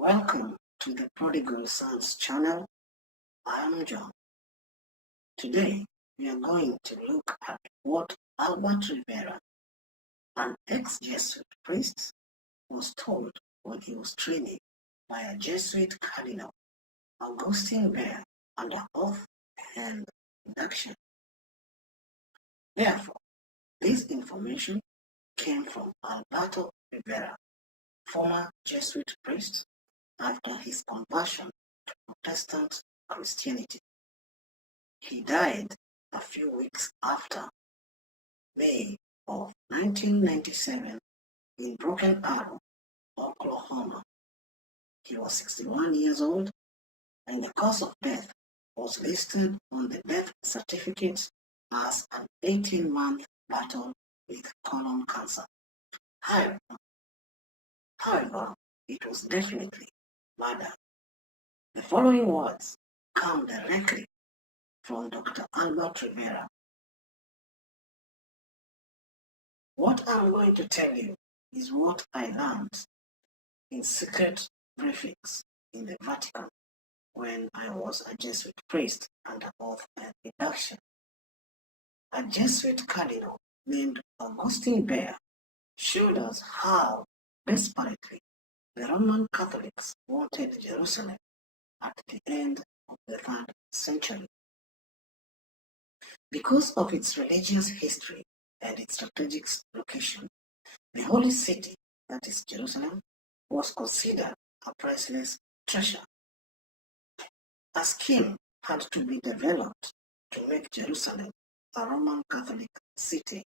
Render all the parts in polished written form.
Welcome to the Prodigal Sons channel. I am John. Today we are going to look at what Albert Rivera, an ex-Jesuit priest, was told when he was training by a Jesuit Cardinal, Augustine Bear, under oath and induction. Therefore, this information came from Alberto Rivera, former Jesuit priest, after his conversion to Protestant Christianity. He died a few weeks after May of 1997 in Broken Arrow, Oklahoma. He was 61 years old, and the cause of death was listed on the death certificate as an 18-month battle with colon cancer. However, it was definitely murder. The following words come directly from Dr. Albert Rivera. What I'm going to tell you is what I learned in secret briefings in the Vatican when I was a Jesuit priest under oath and induction. A Jesuit cardinal named Augustine Bear showed us how desperately the Roman Catholics wanted Jerusalem at the end of the 3rd century. Because of its religious history and its strategic location, the holy city, that is Jerusalem, was considered a priceless treasure. A scheme had to be developed to make Jerusalem a Roman Catholic city.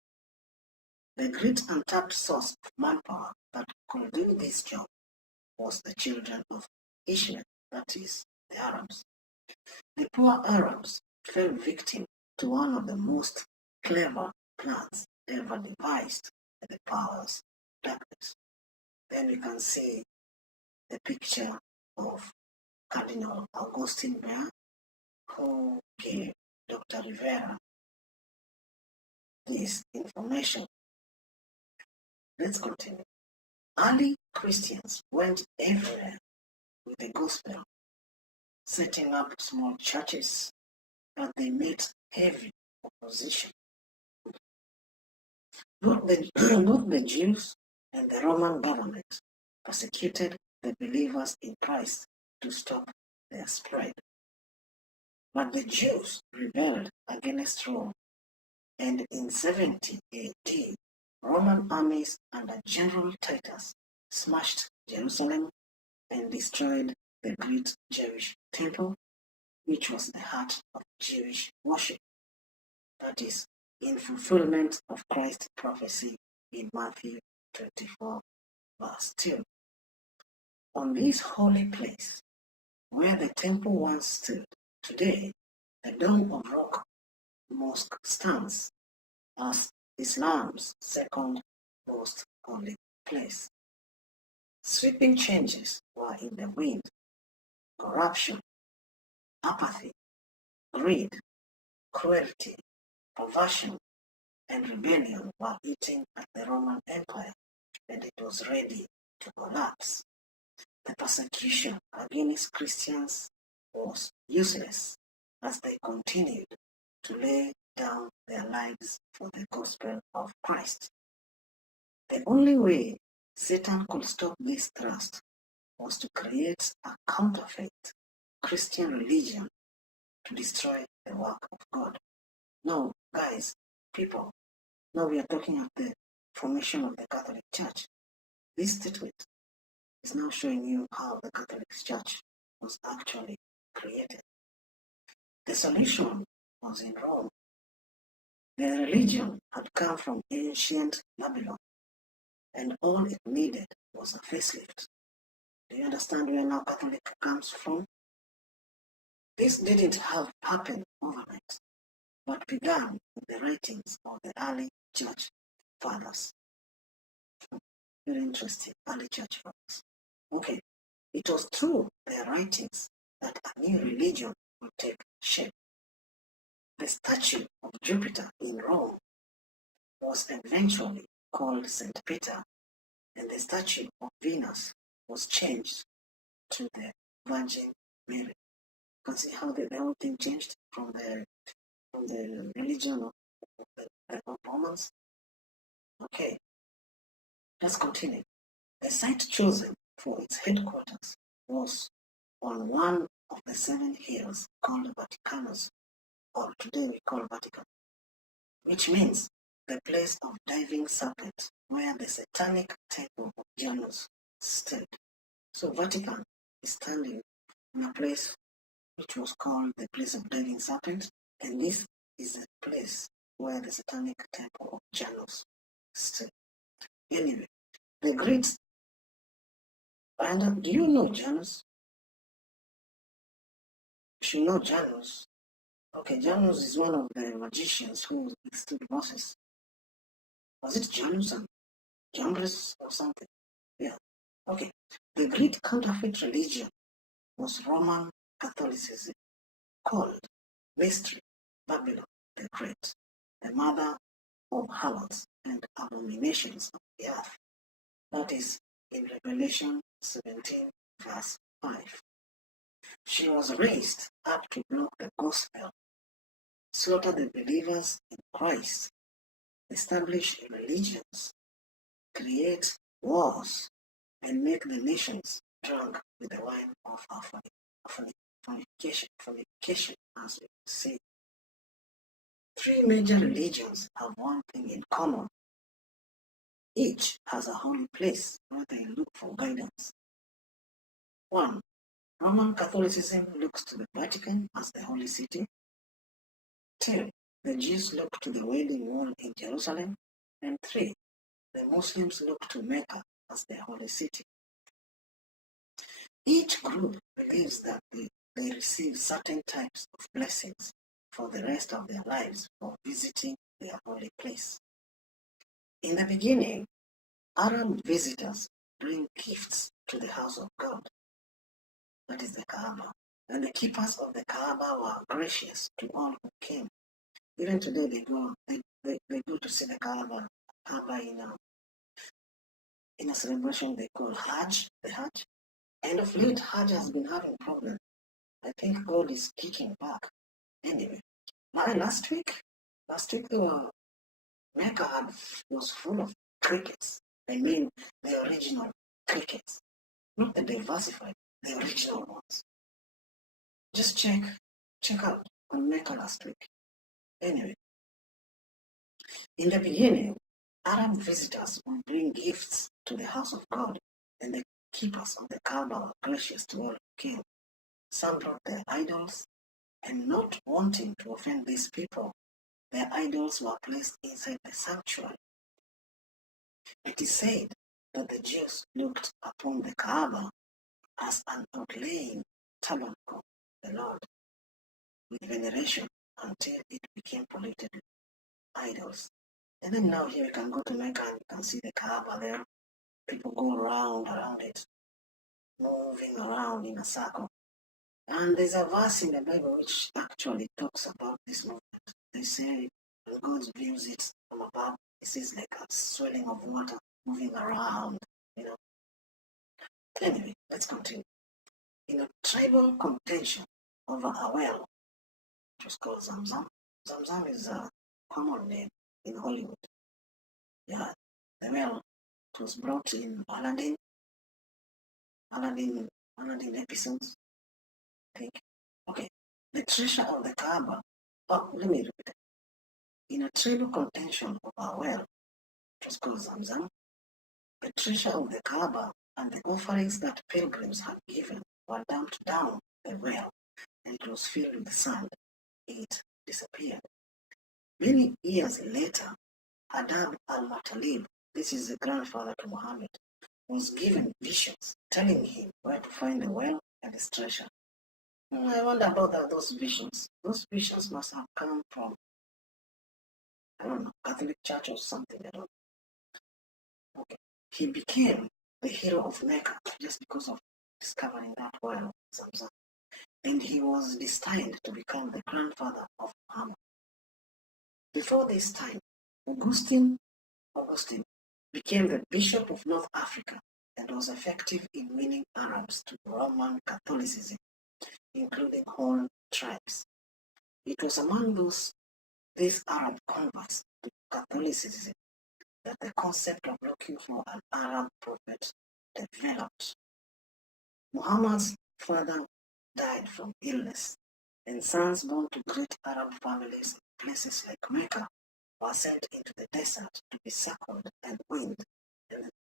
The great untapped source of manpower that could do this job was the children of Ishmael, that is, the Arabs. The poor Arabs fell victim to one of the most clever plans ever devised by the powers of darkness. Then we can see the picture of Cardinal Augustine Bear, who gave Dr. Rivera this information. Let's continue. Early Christians went everywhere with the gospel, setting up small churches, but they met heavy opposition. Both the Jews and the Roman government persecuted the believers in Christ to stop their spread. But the Jews rebelled against Rome, and in 70 AD, Roman armies under General Titus smashed Jerusalem and destroyed the great Jewish temple, which was the heart of Jewish worship. That is, in fulfillment of Christ's prophecy in Matthew 24, verse 2. On this holy place, where the temple once stood, today the Dome of Rock Mosque stands as Islam's second most holy place. Sweeping changes were in the wind. Corruption, apathy, greed, cruelty, perversion, and rebellion were eating at the Roman Empire, and it was ready to collapse. The persecution against Christians was useless as they continued to lay down their lives for the gospel of Christ. The only way Satan could stop this thrust was to create a counterfeit Christian religion to destroy the work of God. Now, guys, people, now we are talking of the formation of the Catholic Church. This statement is now showing you how the Catholic Church was actually created. The solution was in Rome. The religion had come from ancient Babylon, and all it needed was a facelift. Do you understand where now Catholic comes from? This didn't have happened overnight, but began in the writings of the early church fathers. Very interesting, early church fathers. Okay, it was through their writings that a new religion would take shape. The statue of Jupiter in Rome was eventually called St. Peter, and the statue of Venus was changed to the Virgin Mary. You can see how the whole thing changed from the religion of the Romans. Okay, let's continue. The site chosen for its headquarters was on one of the 7 hills called Vaticanus, or today we call Vatican, which means the place of diving serpent, where the satanic temple of Janus stood. So Vatican is standing in a place which was called the place of diving serpent, and this is the place where the satanic temple of Janus stood. Anyway, the Greeks, and do you know Janus? You should know Janus. Okay, Janus is one of the magicians who withstood Moses. Was it Janus and Jambres or something? Yeah. Okay. The Greek counterfeit religion was Roman Catholicism, called Mystery Babylon the Great, the mother of harlots and abominations of the earth. That is in Revelation 17, verse 5. She was raised up to block the gospel, slaughter the believers in Christ, establish religions, create wars, and make the nations drunk with the wine of our fornication, as we see. 3 major religions have one thing in common. Each has a holy place where they look for guidance. 1. Roman Catholicism looks to the Vatican as the holy city. 2. The Jews look to the Wailing Wall in Jerusalem. And 3. The Muslims look to Mecca as the holy city. Each group believes that they receive certain types of blessings for the rest of their lives for visiting their holy place. In the beginning, Arab visitors bring gifts to the house of God, that is the Kaaba, and the keepers of the Kaaba were gracious to all who came. Even today they go to see the Kaaba in a celebration they call Hajj, the Hajj. And of late, Hajj has been having problems. I think God is kicking back. Anyway, last week Mecca was full of crickets. I mean, the original crickets, not the diversified, the original ones. Just check out on Mecca last week. Anyway, in the beginning, Arab visitors would bring gifts to the house of God, and the keepers of the Kaaba were gracious to all who came. Some brought their idols, and not wanting to offend these people, their idols were placed inside the sanctuary. It is said that the Jews looked upon the Kaaba as an outlying tabernacle of the Lord with veneration until it became polluted with idols. And then now here you can go to Mecca and you can see the Kaaba there. People go around it, moving around in a circle. And there's a verse in the Bible which actually talks about this movement. They say when God views it from above, it sees like a swelling of water moving around, Anyway, let's continue. In a tribal contention over a well, which was called Zamzam. Zamzam is a common name in Hollywood. Yeah, the well was brought in Aladdin episodes, I think. Okay, the treasure of the Kaaba. Oh, let me repeat it. In a tribal contention over a well, which was called Zamzam, the treasure of the Kaaba and the offerings that pilgrims had given were dumped down the well, and it was filled with sand. It disappeared. Many years later, Adab al-Matalib, this is the grandfather to Muhammad, was given visions telling him where to find the well and its treasure. I wonder about those visions. Those visions must have come from, I don't know, Catholic Church or something. I don't know. Okay. He became the hero of Mecca just because of discovering that well, Zamzam. And he was destined to become the grandfather of Muhammad. Before this time, Augustine became the Bishop of North Africa and was effective in winning Arabs to Roman Catholicism, including whole tribes. It was among these Arab converts to Catholicism that the concept of looking for an Arab prophet developed. Muhammad's father died from illness, and sons born to great Arab families in places like Mecca were sent into the desert to be suckled and weaned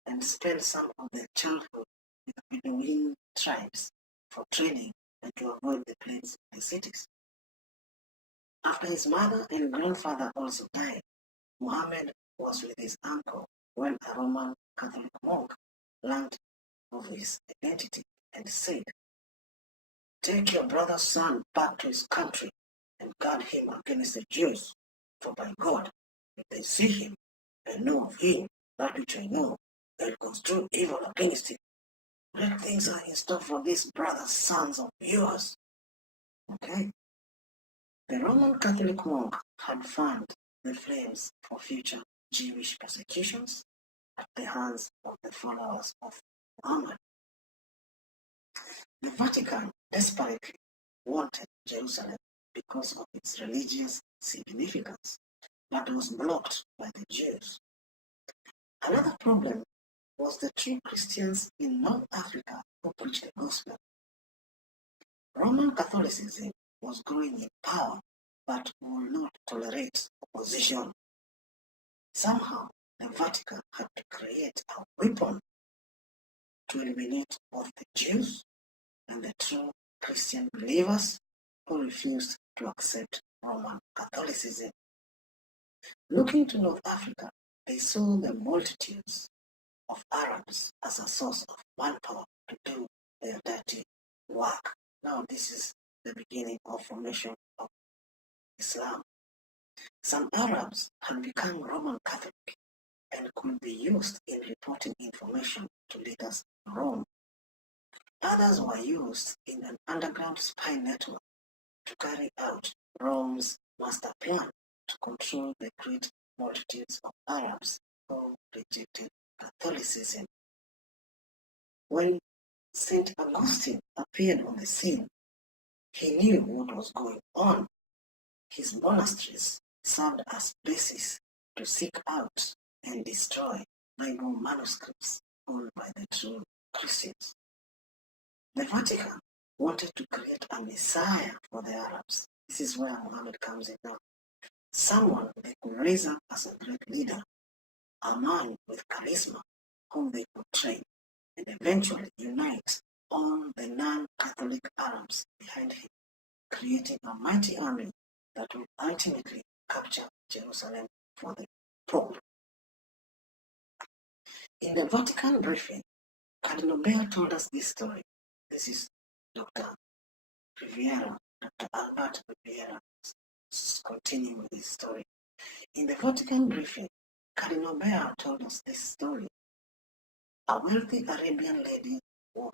and spend some of their childhood with Bedouin tribes for training and to avoid the plagues of the cities. After his mother and grandfather also died, Muhammad was with his uncle when a Roman Catholic monk learned of his identity and said, "Take your brother's son back to his country and guard him against the Jews, for by God, if they see him and know of him that which I know, they'll construe evil against him. Great things are in store for these brothers' sons of yours." Okay? The Roman Catholic monk had fanned the flames for future Jewish persecutions at the hands of the followers of Muhammad. The Vatican desperately wanted Jerusalem because of its religious significance, but was blocked by the Jews. Another problem was the true Christians in North Africa who preached the gospel. Roman Catholicism was growing in power, but would not tolerate opposition. Somehow, the Vatican had to create a weapon to eliminate both the Jews and the true Christian believers who refused to accept Roman Catholicism. Looking to North Africa, they saw the multitudes of Arabs as a source of manpower to do their dirty work. Now this is the beginning of formation of Islam. Some Arabs had become Roman Catholic and could be used in reporting information to leaders in Rome. Others were used in an underground spy network to carry out Rome's master plan to control the great multitudes of Arabs who rejected Catholicism. When St. Augustine appeared on the scene, he knew what was going on. His monasteries served as bases to seek out and destroy Bible manuscripts owned by the true Christians. The Vatican wanted to create a Messiah for the Arabs. This is where Muhammad comes in now. Someone they could raise up as a great leader, a man with charisma whom they could train and eventually unite all the non-Catholic Arabs behind him, creating a mighty army that would ultimately capture Jerusalem for the Pope. In the Vatican briefing, Cardinal Bell told us this story. This is Dr. Rivera, Dr. Albert Rivera, continuing with this story. In the Vatican briefing, Cardinal Bell told us this story. A wealthy Arabian lady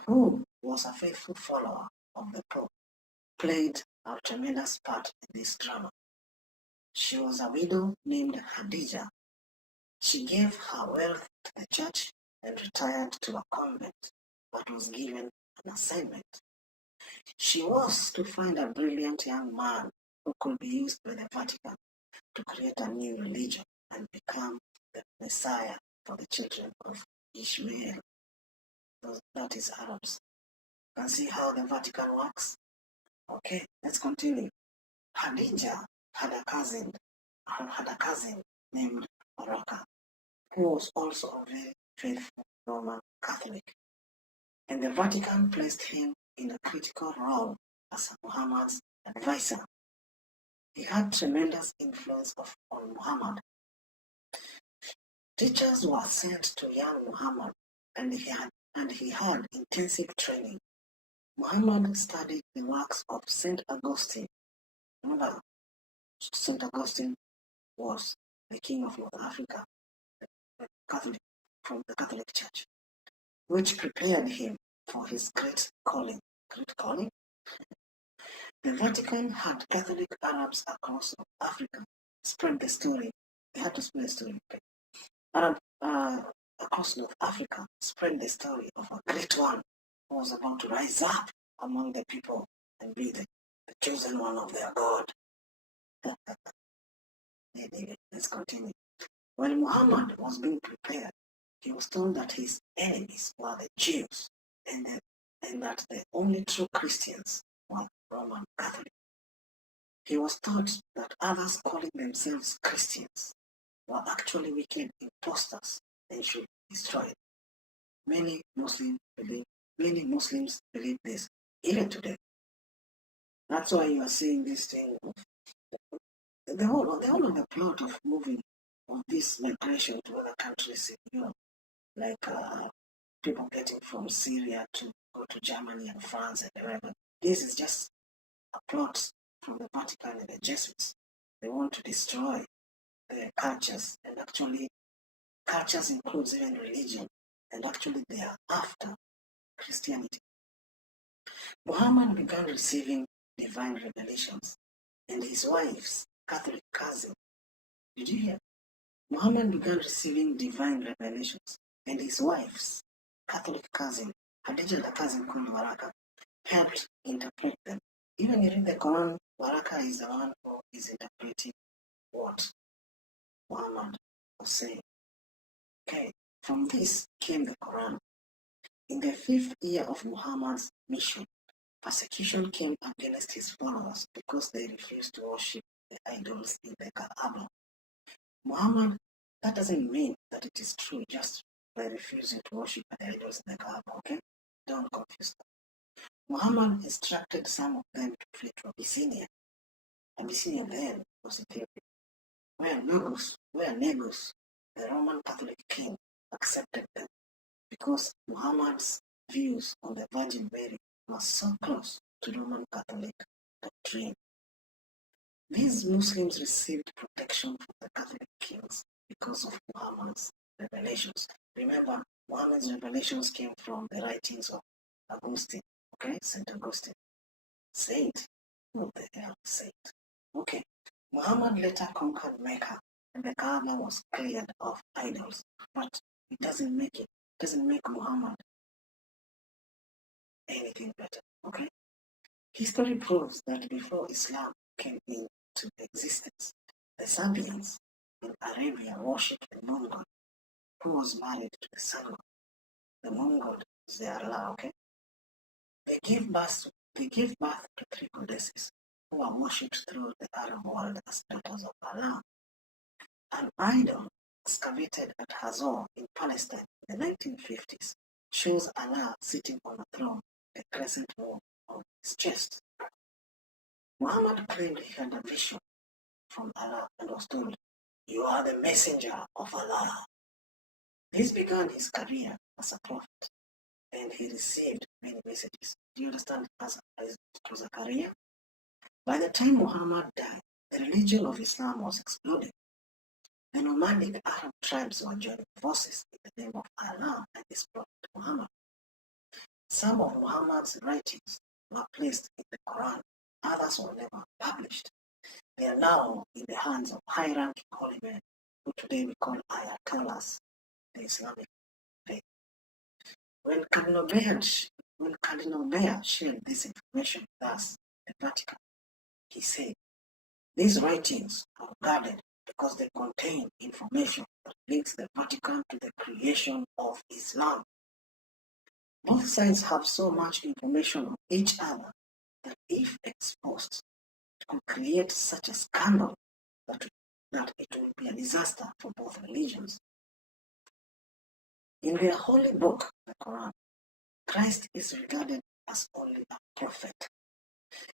who was a faithful follower of the Pope played a tremendous part in this drama. She was a widow named Hadija. She gave her wealth to the church and retired to a convent, but was given an assignment. She was to find a brilliant young man who could be used by the Vatican to create a new religion and become the Messiah for the children of Ishmael. That is Arabs. You can see how the Vatican works? Okay, let's continue. Hadija had a cousin named Baraka, who was also a very faithful Roman Catholic. And the Vatican placed him in a critical role as Muhammad's advisor. He had tremendous influence on Muhammad. Teachers were sent to young Muhammad, and he had intensive training. Muhammad studied the works of St. Augustine. Remember, St. Augustine was the king of North Africa, Catholic, from the Catholic Church, which prepared him for his great calling. Great calling? The Vatican had Catholic Arabs across North Africa spread the story. They had to spread the story. Okay. across North Africa spread the story of a great one who was about to rise up among the people and be the chosen one of their God. Let's continue. When Muhammad was being prepared, he was told that his enemies were the Jews and that the only true Christians were Roman Catholics. He was taught that others calling themselves Christians were actually wicked impostors and should be destroyed. Many Muslims believe this even today. That's why you are seeing this thing of the whole of the plot of moving of this migration to other countries in Europe, like people getting from Syria to go to Germany and France and wherever. This is just a plot from the Vatican and the Jesuits. They want to destroy the cultures, and actually cultures includes even religion, and actually they are after Christianity. Muhammad began receiving divine revelations, and his wife's Catholic cousin, did you hear? Muhammad began receiving divine revelations, and his wife's Catholic cousin, Hadija, the cousin called Waraka, helped interpret them. Even if in the Quran, Waraka is the one who is interpreting what Muhammad was saying. Okay, from this came the Quran. In the 5th year of Muhammad's mission, persecution came against his followers because they refused to worship the idols in the Kaaba. Muhammad, that doesn't mean that it is true just by refusing to worship the idols in the Kaaba, okay? Don't confuse them. Muhammad instructed some of them to flee to Abyssinia. Abyssinia then was Ethiopia, where Negus, the Roman Catholic king, accepted them because Muhammad's views on the Virgin Mary were so close to Roman Catholic doctrine. These Muslims received protection from the Catholic kings because of Muhammad's revelations. Remember, Muhammad's revelations came from the writings of Augustine, okay? St. Augustine. Saint? What the hell, saint? Okay. Muhammad later conquered Mecca, and the Kaaba was cleared of idols, but it doesn't make Muhammad anything better, okay? History proves that before Islam came into existence, the Sabians in Arabia worshipped the moon god, who was married to the sun god. The moon god is their Allah, okay? They gave birth to 3 goddesses, who are worshipped throughout the Arab world as daughters of Allah. An idol excavated at Hazor in Palestine in the 1950s shows Allah sitting on a throne, a crescent moon on his chest. Muhammad claimed he had a vision from Allah and was told, "You are the messenger of Allah." This began his career as a prophet, and he received many messages. Do you understand? It was a career. By the time Muhammad died, the religion of Islam was exploding. The nomadic Arab tribes were joining forces in the name of Allah and his prophet Muhammad. Some of Muhammad's writings were placed in the Quran, others were never published. They are now in the hands of high-ranking holy men, who today we call Ayatollahs, the Islamic faith. When Cardinal Bayer shared this information with us, the Vatican, he said, "These writings are guarded because they contain information that links the Vatican to the creation of Islam. Both sides have so much information on each other that if exposed, it could create such a scandal that it will be a disaster for both religions." In their holy book, the Quran, Christ is regarded as only a prophet.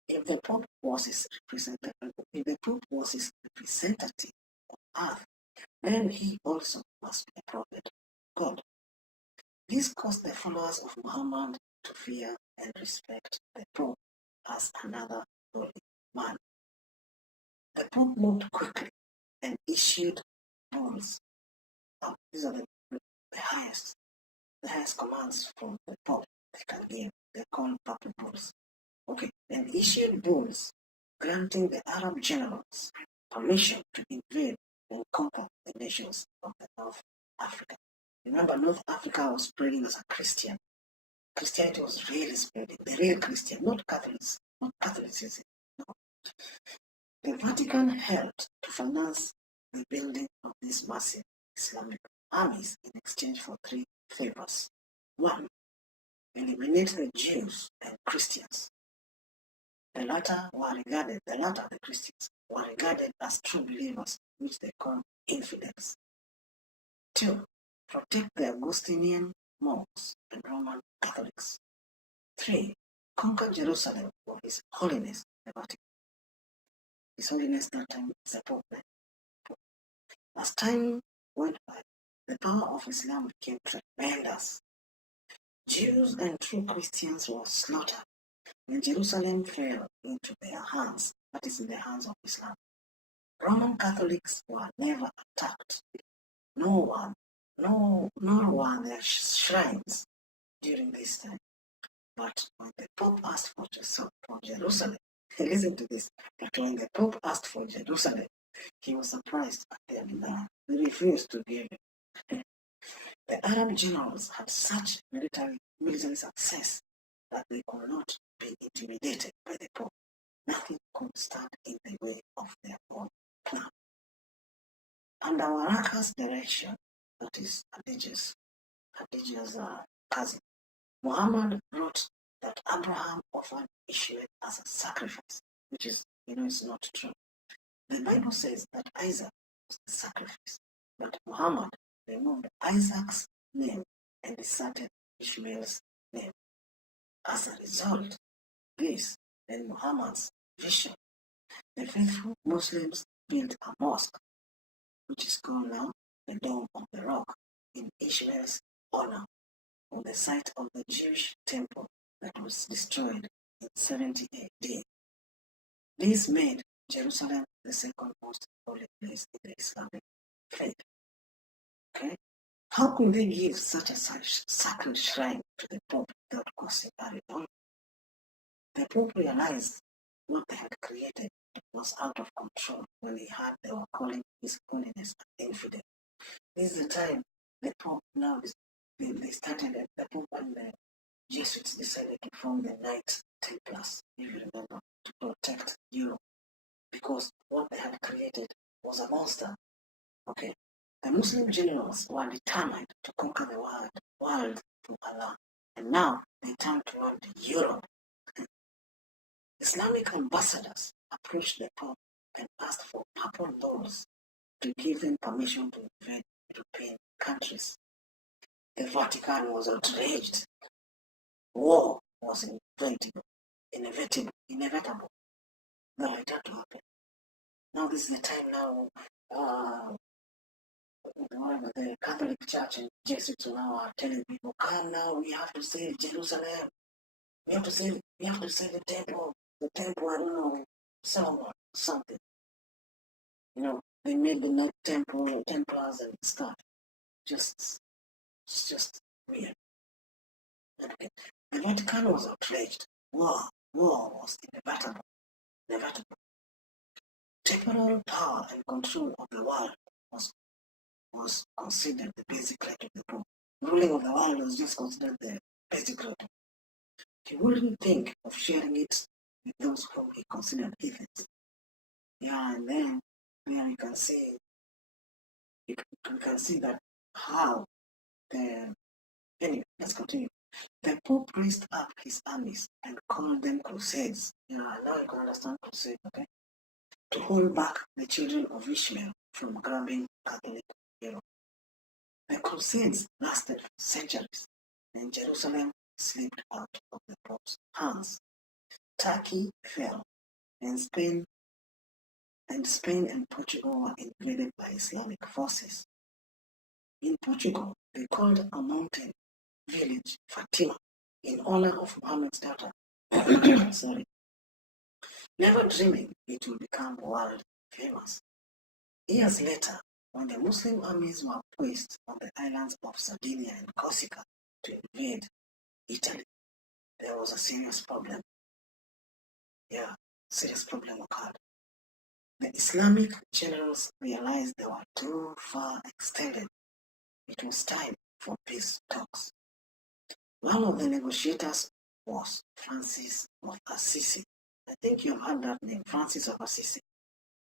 If the Pope was his representative on earth, then he also must be a prophet of God. This caused the followers of Muhammad to fear and respect the Pope as another holy man. The Pope moved quickly and issued bulls. These are the highest commands from the Pope they can give. They're called papal bulls. Okay, and issued bulls granting the Arab generals permission to invade and conquer the nations of the North Africa. Remember, North Africa was spreading as a Christian. Christianity was really spreading. The real Christian, not Catholics, not Catholicism. No. The Vatican helped to finance the building of these massive Islamic armies in exchange for 3 favors. 1. Eliminate the Jews and Christians. The latter, the Christians, were regarded as true believers, which they call infidels. 2. Protect the Augustinian monks and Roman Catholics. 3. Conquer Jerusalem for His Holiness the Vatican. His Holiness that time is a Pope. As time went by, the power of Islam became tremendous. Jews and true Christians were slaughtered, and Jerusalem fell into their hands, that is, in the hands of Islam. Roman Catholics were never attacked. Nor were their shrines during this time. But when the Pope asked for Jerusalem, listen to this, but when the Pope asked for Jerusalem, he was surprised at their demand. They refused to give it. The Arab generals had such military success that they could not be intimidated by the Pope. Nothing could stand in the way of their own plan. Under Waraka's direction, that is Khadija's cousin, Muhammad wrote that Abraham offered Ishmael as a sacrifice, which is, it's not true. The Bible says that Isaac was the sacrifice, but Muhammad removed Isaac's name and inserted Ishmael's name. As a result, this and Muhammad's vision, the faithful Muslims built a mosque, which is called now the Dome of the Rock, in Ishmael's honor, on the site of the Jewish temple that was destroyed in 70 AD. This made Jerusalem the second most holy place in the Islamic faith. Okay? How could they give such a sacred shrine to the Pope without causing a revolt? The Pope realized what they had created was out of control when he heard they were calling His Holiness an infidel. This is the time the Pope now they started, the Pope and the Jesuits decided to form the Knights Templars, if you remember, to protect Europe, because what they had created was a monster. Okay, the Muslim generals were determined to conquer the world through Allah, and now they turned toward Europe. Islamic ambassadors approached the Pope and asked for papal laws to give them permission to invade European countries. The Vatican was outraged. War was inevitable. The later to happen. Now this is the time now. The Catholic Church and Jesuits now are telling people, "Come now, we have to save Jerusalem. We have to save the temple. The temple, I don't know, Solomon, something. They made the Knight Templars and stuff. It's just weird. Okay. The Vatican was outraged. War was inevitable. Temporal power and control of the world was considered the basic right of the Pope. Ruling of the world was just considered the basic right. He wouldn't think of sharing it with those whom he considered heathens. Yeah, and then you can see that how anyway, let's continue. The Pope raised up his armies and called them crusades. Yeah, now you can understand crusade, okay? To hold back the children of Ishmael from grabbing Catholic Europe. The crusades lasted for centuries, and Jerusalem slipped out of the Pope's hands. Turkey fell, and Spain and Portugal were invaded by Islamic forces. In Portugal, they called a mountain village Fatima in honor of Muhammad's daughter. Sorry. Never dreaming it will become world famous. Years later, when the Muslim armies were placed on the islands of Sardinia and Corsica to invade Italy, there was a serious problem. Yeah, serious problem occurred. The Islamic generals realized they were too far extended. It was time for peace talks. One of the negotiators was Francis of Assisi. I think you have heard that name, Francis of Assisi.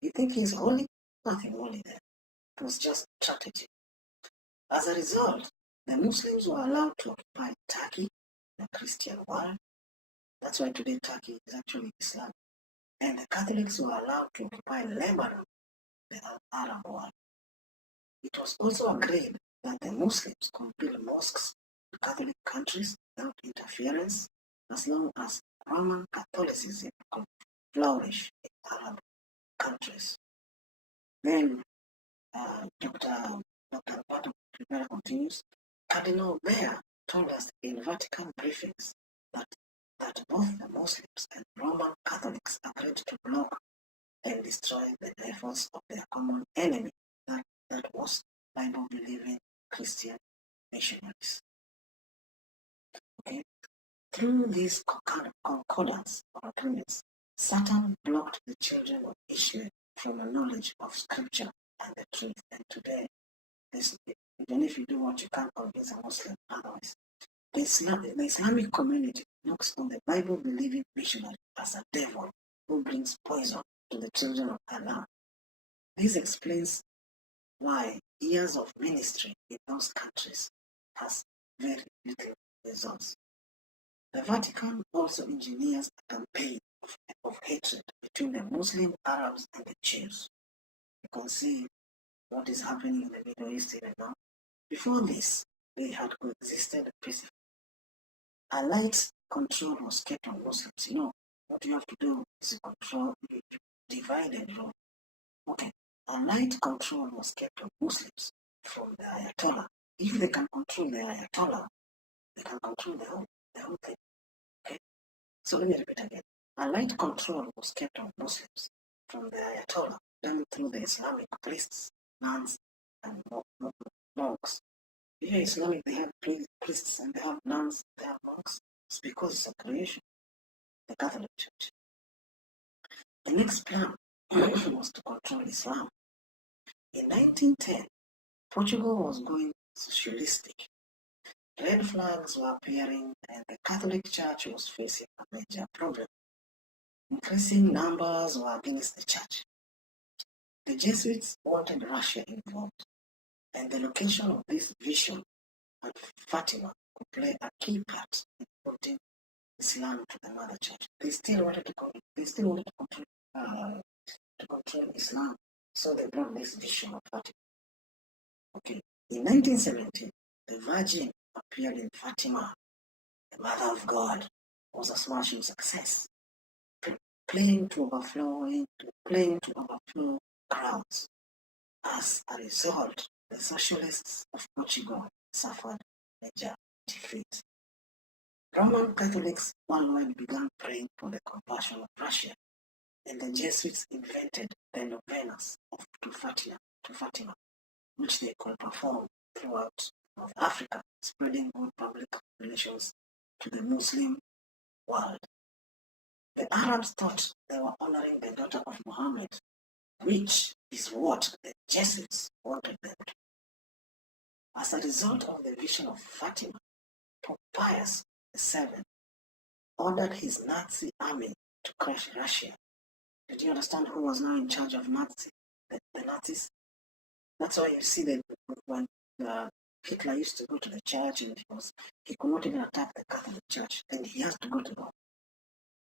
You think he's holy? Nothing holy there. It was just strategy. As a result, the Muslims were allowed to occupy Turkey, the Christian world. That's why today Turkey is actually Islam. And the Catholics were allowed to occupy Lebanon, the Arab world. It was also agreed that the Muslims could build mosques in Catholic countries without interference, as long as Roman Catholicism could flourish in Arab countries. Then Dr. Alberto Rivera continues, Cardinal Bear told us in Vatican briefings that both the Muslims and Roman Catholics agreed to block and destroy the efforts of their common enemy, that was Bible-believing Christian missionaries. Okay? Through these concordance or agreements, Satan blocked the children of Israel from a knowledge of Scripture and the truth. And today, even if you do what you can't convince a Muslim otherwise. The Islamic community looks on the Bible-believing missionary as a devil who brings poison to the children of Allah. This explains why years of ministry in those countries has very little results. The Vatican also engineers a campaign of hatred between the Muslim Arabs and the Jews. You can see what is happening in the Middle East even now. Before this, they had coexisted peacefully. A light control was kept on Muslims. You know, what you have to do is control, divide and rule. Okay, a light control was kept on Muslims from the Ayatollah. If they can control the Ayatollah, they can control the whole thing. Okay, so let me repeat again. A light control was kept on Muslims from the Ayatollah, done through the Islamic priests, nuns, and monks. Yeah, Islamic, they have priests and they have nuns, they have monks. It's because it's a creation, the Catholic Church. The next plan was to control Islam. In 1910, Portugal was going socialistic. Red flags were appearing and the Catholic Church was facing a major problem. Increasing numbers were against the church. The Jesuits wanted Russia involved, and the location of this vision at Fatima could play a key part in putting Islam to the mother church. They still wanted to control Islam, so they brought this vision of Fatima. Okay, in 1970, the Virgin appeared in Fatima, the Mother of God, was a smashing success, playing to overflow crowds. As a result, the socialists of Portugal suffered major defeat. Roman Catholics worldwide began praying for the compassion of Russia, and the Jesuits invented the novenas to Fatima, which they could perform throughout North Africa, spreading good public relations to the Muslim world. The Arabs thought they were honoring the daughter of Muhammad, which is what the Jesuits wanted them to. As a result of the vision of Fatima, Pope Pius VII ordered his Nazi army to crush Russia. Did you understand who was now in charge of the Nazis? That's why you see that when Hitler used to go to the church and he could not even attack the Catholic Church, and he has to go to Rome.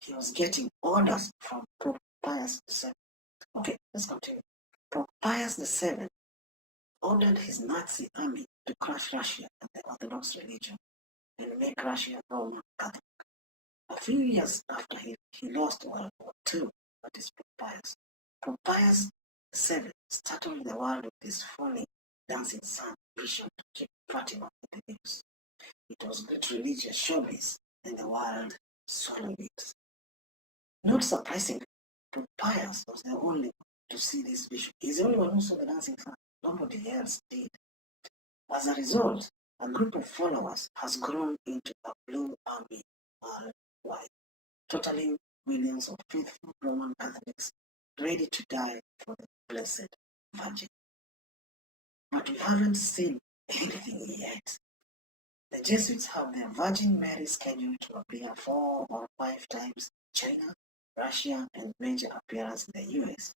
He was getting orders from Pope Pius VII. Okay, let's continue. Pope Pius VII ordered his Nazi army to crush Russia and the Orthodox religion and make Russia Roman Catholic. A few years after he lost World War II, that is Pope Pius VII startled the world with this funny dancing sun vision to keep Fatima in the news. It was great religious showbiz, and the world swallowed it. Not surprisingly, Pope Pius was the only one to see this vision. He's the only one who saw the dancing sun. Nobody else did. As a result, a group of followers has grown into a blue army worldwide, totaling millions of faithful Roman Catholics ready to die for the Blessed Virgin. But we haven't seen anything yet. The Jesuits have their Virgin Mary scheduled to appear 4 or 5 times in China, Russia, and major appearance in the US.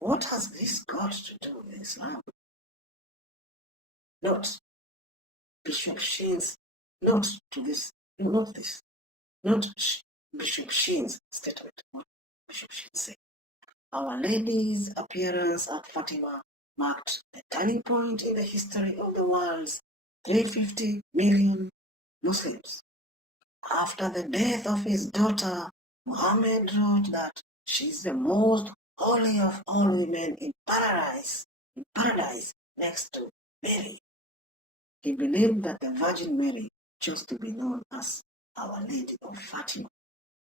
What has this got to do with Islam? Note Bishop Sheen's note to this. Note this. Note Bishop Sheen's statement. What Bishop Sheen said. Our Lady's appearance at Fatima marked a turning point in the history of the world's 350 million Muslims. After the death of his daughter, Muhammad wrote that she is the most holy of all women in paradise next to Mary. He believed that the Virgin Mary chose to be known as Our Lady of Fatima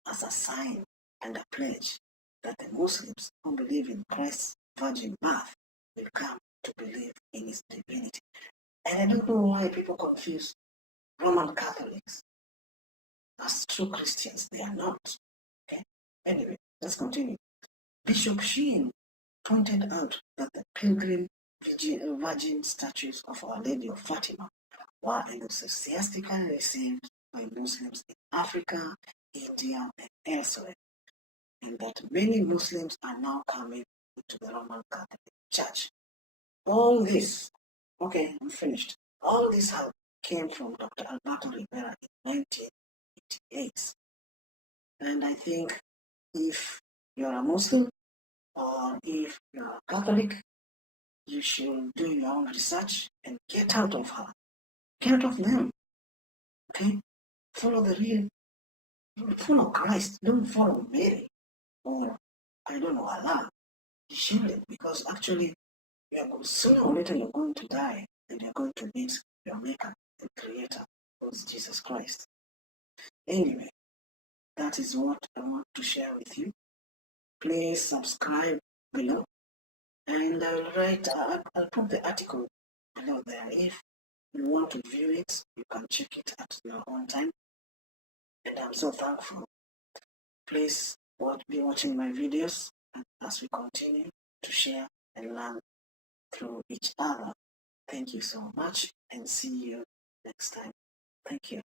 as a sign and a pledge that the Muslims who believe in Christ's virgin birth will come to believe in his divinity. And I don't know why people confuse Roman Catholics as true Christians. They are not. Okay. Anyway, let's continue. Bishop Sheen pointed out that the pilgrim virgin statues of Our Lady of Fatima were enthusiastically received by Muslims in Africa, India, and elsewhere, and that many Muslims are now coming to the Roman Catholic Church. All this, okay, I'm finished. All this help came from Dr. Alberto Rivera in 1988. And I think if you're a Muslim or if you're a Catholic, you should do your own research and get out of her. Get out of them. Okay? Follow the real, follow Christ. Don't follow Mary or, I don't know, Allah. You shouldn't, because actually, sooner or later you're going to die and you're going to meet your Maker and Creator, who's Jesus Christ. Anyway, that is what I want to share with you. Please subscribe below, and I'll put the article below there. If you want to view it, you can check it at your own time. And I'm so thankful. Please be watching my videos as we continue to share and learn through each other. Thank you so much, and see you next time. Thank you.